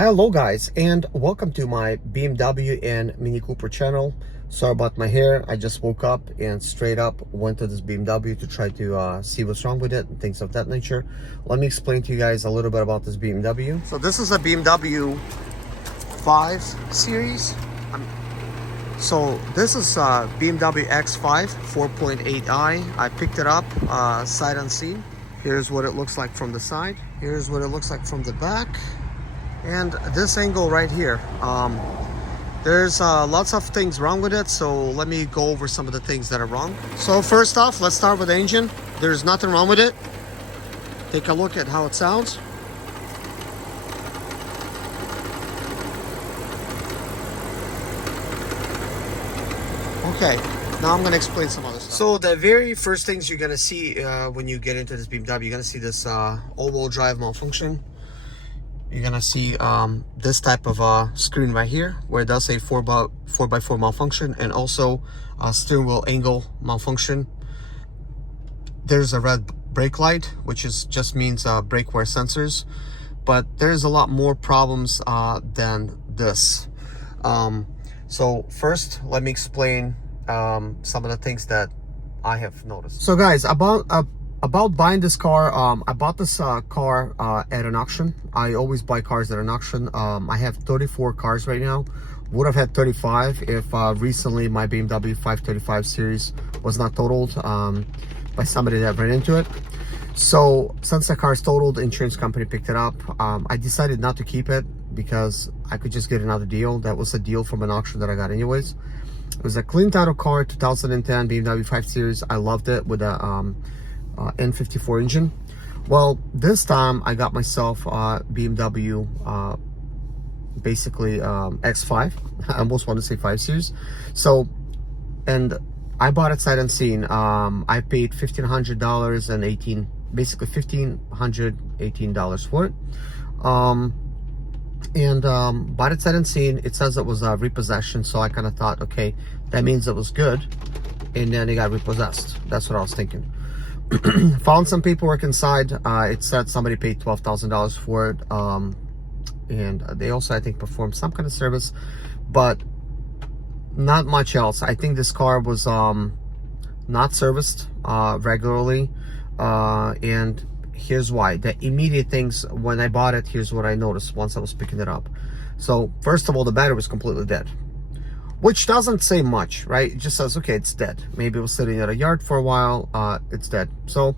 Hello guys, and welcome to my BMW and Mini Cooper channel. Sorry about my hair. I just woke up and straight up went to this BMW to try to see what's wrong with it and things of that nature. Let me explain to you guys a little bit about this BMW. So this is a BMW 5 series. So this is BMW X5 4.8i. I picked it up sight unseen. Here's what it looks like from the side. Here's what it looks like from the back. And this angle right here, there's lots of things wrong with it, so let me go over some of the things that are wrong. So first off, let's start with the engine. There's nothing wrong with it. Take a look at how it sounds. Okay, now I'm going to explain some other stuff. So the very first things you're going to see when you get into this BMW, you're going to see this all-wheel drive malfunction. You're gonna see this type of screen right here where it does say 4x4 malfunction, and also steering wheel angle malfunction. There's a red brake light, which just means brake wear sensors, but there's a lot more problems than this. So first, let me explain some of the things that I have noticed. So guys, about buying this car, I bought this car at an auction. I always buy cars at an auction. I have 34 cars right now. Would have had 35 if recently my BMW 535 series was not totaled by somebody that ran into it. So since the car is totaled, the insurance company picked it up. I decided not to keep it because I could just get another deal. That was a deal from an auction that I got anyways. It was a clean title car, 2010 BMW 5 series. I loved it with a N54 engine. Well, this time I got myself BMW basically X5. I almost want to say 5 series. So, and I bought it sight unseen. I paid $1,500 and basically $1,518 for it. Bought it sight unseen. It says it was a repossession, so I kind of thought, okay, that means it was good, and then it got repossessed. That's what I was thinking. Found some paperwork inside. It said somebody paid $12,000 for it, and they also, I think, performed some kind of service, but not much else. I think this car was not serviced regularly, and here's why. The immediate things when I bought it, here's what I noticed once I was picking it up. So first of all, the battery was completely dead, which doesn't say much, right? It just says, okay, it's dead. Maybe it was sitting at a yard for a while. It's dead. So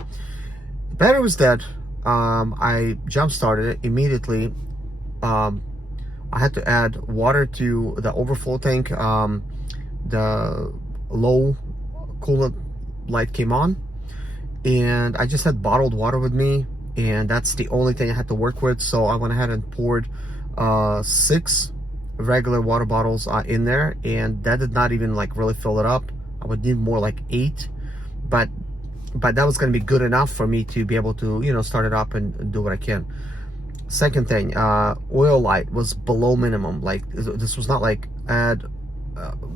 the battery was dead. I jump started it immediately. I had to add water to the overflow tank. The low coolant light came on, and I just had bottled water with me, and that's the only thing I had to work with. So I went ahead and poured 6 regular water bottles in there, and that did not even like really fill it up. I would need more like 8, but that was going to be good enough for me to be able to, you know, start it up and do what I can. Second thing, oil light was below minimum. Like this was not like add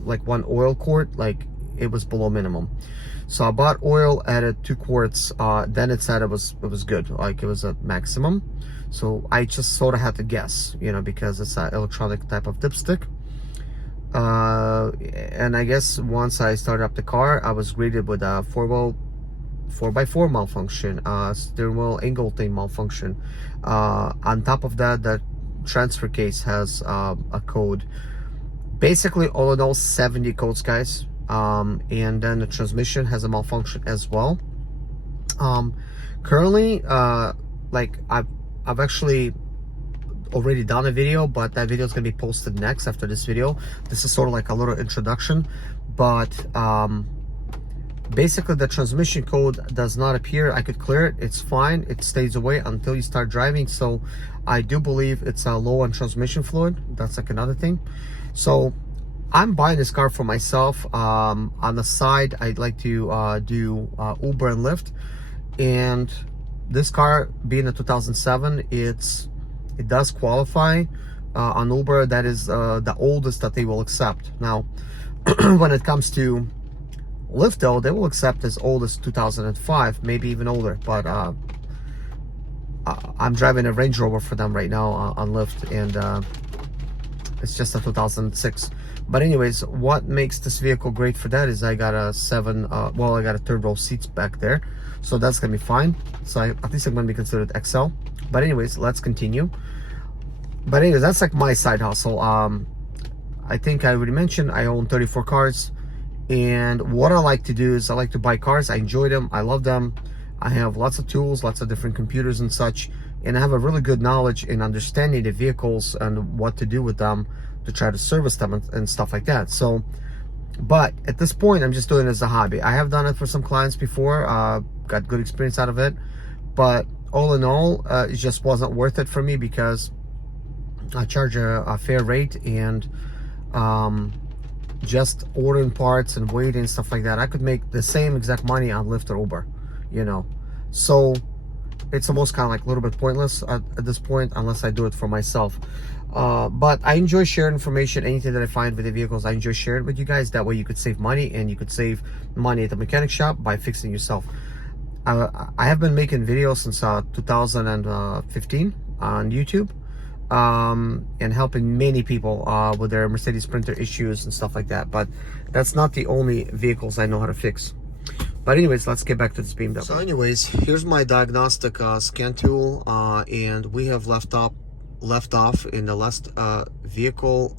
like 1 oil quart, like it was below minimum. So I bought oil, added 2 quarts, then it said it was good, like it was a maximum. So I just sort of had to guess, you know, because it's an electronic type of dipstick. And I guess once I started up the car, I was greeted with a 4x4 malfunction, steering wheel angle thing malfunction. On top of that, the transfer case has a code. Basically, all in all, 70 codes, guys. And then the transmission has a malfunction as well. Currently, like I've actually already done a video, but that video is going to be posted next after this video. This is sort of like a little introduction, but basically the transmission code does not appear. I could clear it, it's fine, it stays away until you start driving. So I do believe it's low on transmission fluid. That's like another thing. So I'm buying this car for myself. On the side, I'd like to do Uber and Lyft, and this car being a 2007, it does qualify on Uber. That is the oldest that they will accept. Now, when it comes to Lyft, though, they will accept as old as 2005, maybe even older. But I'm driving a Range Rover for them right now on Lyft, and it's just a 2006. But anyways, what makes this vehicle great for that is I got a I got a third row seats back there, so that's gonna be fine. So at least I'm gonna be considered XL. But anyways, let's continue. But anyways, that's like my side hustle. I think I already mentioned I own 34 cars, and what I like to do is I like to buy cars. I enjoy them, I love them. I have lots of tools, lots of different computers and such, and I have a really good knowledge in understanding the vehicles and what to do with them to try to service them and stuff like that. So, but at this point, I'm just doing it as a hobby. I have done it for some clients before, got good experience out of it, but all in all, it just wasn't worth it for me because I charge a fair rate, and just ordering parts and waiting and stuff like that, I could make the same exact money on Lyft or Uber, you know. So it's almost kind of like a little bit pointless at this point unless I do it for myself. But I enjoy sharing information. Anything that I find with the vehicles, I enjoy sharing it with you guys. That way you could save money, and you could save money at the mechanic shop by fixing yourself. I have been making videos since 2015 on YouTube, and helping many people with their Mercedes Sprinter issues and stuff like that. But that's not the only vehicles I know how to fix. But anyways, let's get back to this BMW. So anyways, here's my diagnostic scan tool, and we have left off in the last vehicle.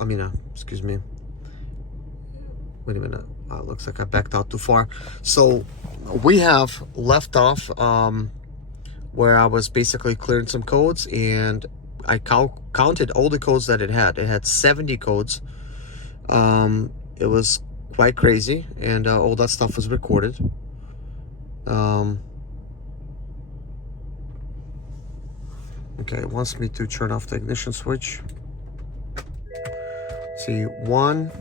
Excuse me. Wait a minute. Looks like I backed out too far. So we have left off where I was basically clearing some codes, and I counted all the codes that it had. It had 70 codes. It was quite crazy, and all that stuff was recorded. Okay, it wants me to turn off the ignition switch. See, 1,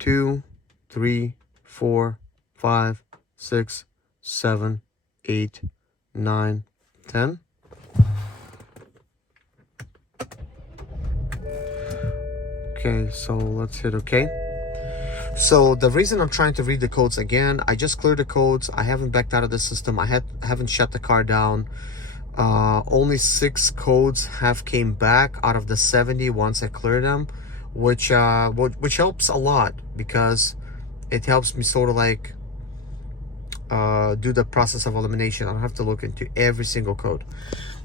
2, 3, 4, 5, 6, 7, 8, 9, 10. Okay, so let's hit OK. So the reason I'm trying to read the codes again, I just cleared the codes. I haven't backed out of the system. I haven't shut the car down. Only 6 codes have came back out of the 70 once I cleared them, which helps a lot because it helps me sort of like do the process of elimination. I don't have to look into every single code.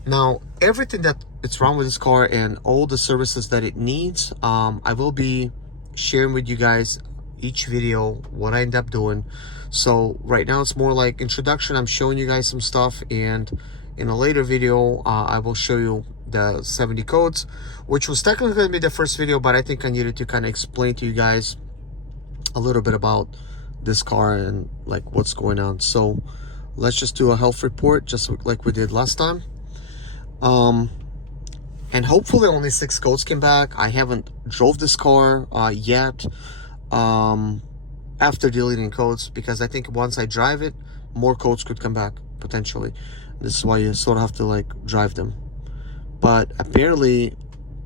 Now, everything that's wrong with this car and all the services that it needs, I will be sharing with you guys each video what I end up doing. So right now it's more like introduction. I'm showing you guys some stuff, and in a later video I will show you the 70 codes, which was technically going to be the first video, but I think I needed to kind of explain to you guys a little bit about this car and like what's going on. So let's just do a health report just like we did last time. And hopefully only 6 codes came back. I haven't drove this car yet after deleting codes, because I think once I drive it, more codes could come back potentially. This is why you sort of have to like drive them. But apparently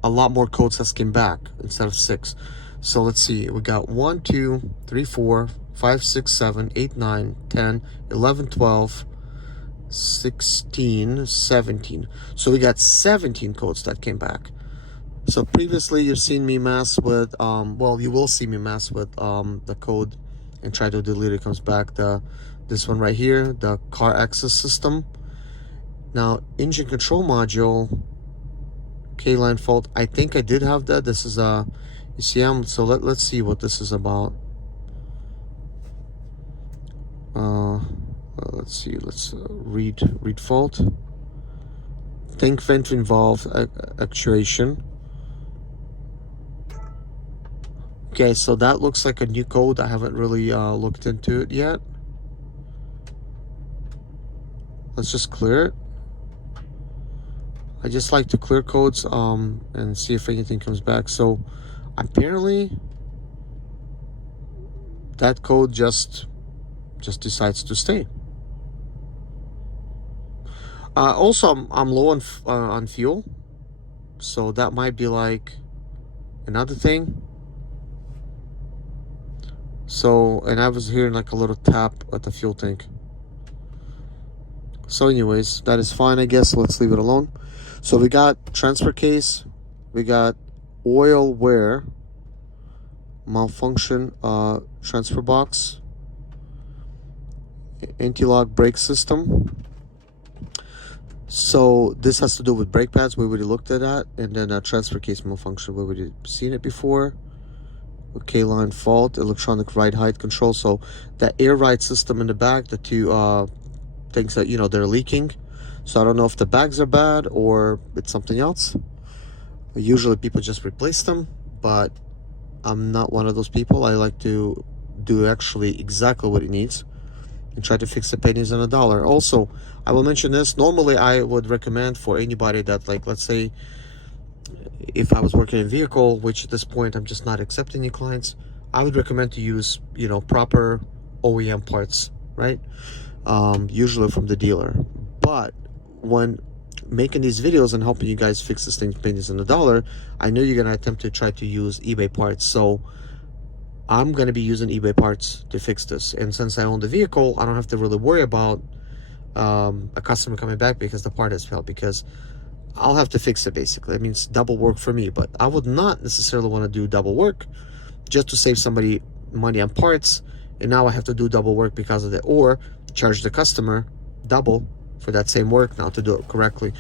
a lot more codes has came back instead of 6. So let's see, we got 1, 2, 3, 4, 5, 6, 7, 8, 9, 10, 11, 12, 16, 17. So we got 17 codes that came back. So previously you've seen me mess with well, you will see me mess with the code and try to delete it. Comes back this one right here, the car access system. Now, engine control module, K-line fault. I think I did have that. This is a ECM. So let's see what this is about. Let's see. Let's read fault. Tank vent involved actuation. Okay, so that looks like a new code. I haven't really looked into it yet. Let's just clear it. I just like to clear codes and see if anything comes back. So apparently that code just decides to stay. Also, I'm low on fuel, so that might be like another thing. So, and I was hearing like a little tap at the fuel tank. So anyways, that is fine, I guess. Let's leave it alone. So we got transfer case, we got oil wear, malfunction transfer box, anti-lock brake system. So this has to do with brake pads. We already looked at that. And then a transfer case malfunction. We already seen it before. Okay, line fault, electronic ride height control. So that air ride system in the back, the two things that, you know, they're leaking. So I don't know if the bags are bad or it's something else. Usually people just replace them, but I'm not one of those people. I like to do actually exactly what it needs and try to fix the pennies on a dollar. Also, I will mention this. Normally, I would recommend for anybody that, like, let's say, if I was working in a vehicle, which at this point I'm just not accepting any clients, I would recommend to use, you know, proper OEM parts, right? Usually from the dealer. But when making these videos and helping you guys fix this thing pennies on the dollar, I know you're gonna attempt to try to use eBay parts. So I'm gonna be using eBay parts to fix this. And since I own the vehicle, I don't have to really worry about a customer coming back because the part has failed, because I'll have to fix it basically. It means double work for me, but I would not necessarily want to do double work just to save somebody money on parts. And now I have to do double work because of it, or charge the customer double for that same work now to do it correctly.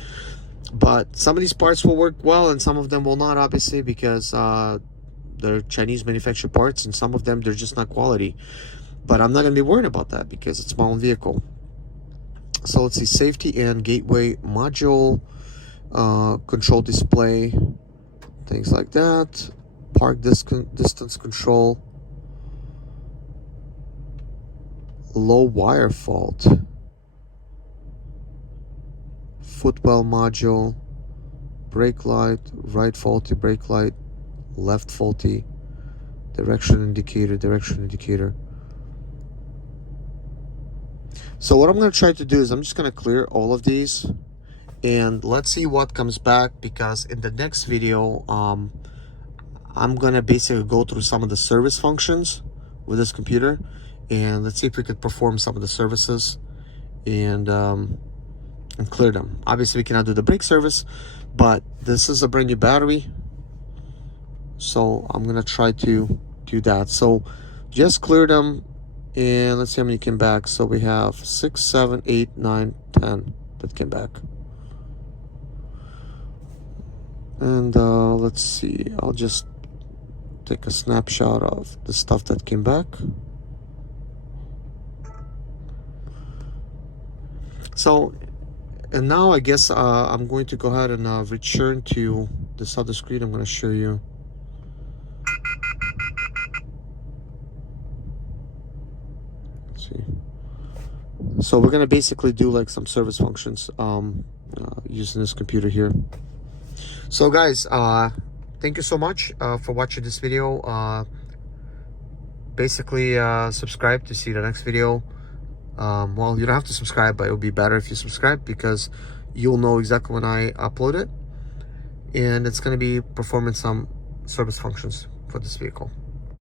But some of these parts will work well and some of them will not, obviously, because they're Chinese manufactured parts, and some of them, they're just not quality. But I'm not going to be worried about that because it's my own vehicle. So let's see, safety and gateway module, control display, things like that, park distance control, low wire fault, footwell module, brake light, right faulty brake light, left faulty, direction indicator. So what I'm going to try to do is I'm just going to clear all of these and let's see what comes back, because in the next video I'm going to basically go through some of the service functions with this computer, and let's see if we could perform some of the services and clear them. Obviously we cannot do the brake service, but this is a brand new battery, so I'm going to try to do that. So just clear them. And let's see how many came back. So we have 6, 7, 8, 9, 10 that came back. And let's see, I'll just take a snapshot of the stuff that came back. So, and now I guess I'm going to go ahead and return to this other screen. I'm going to show you. So we're going to basically do like some service functions using this computer here. So guys, thank you so much for watching this video. Basically subscribe to see the next video. Well, you don't have to subscribe, but it would be better if you subscribe, because you'll know exactly when I upload it, and it's going to be performing some service functions for this vehicle.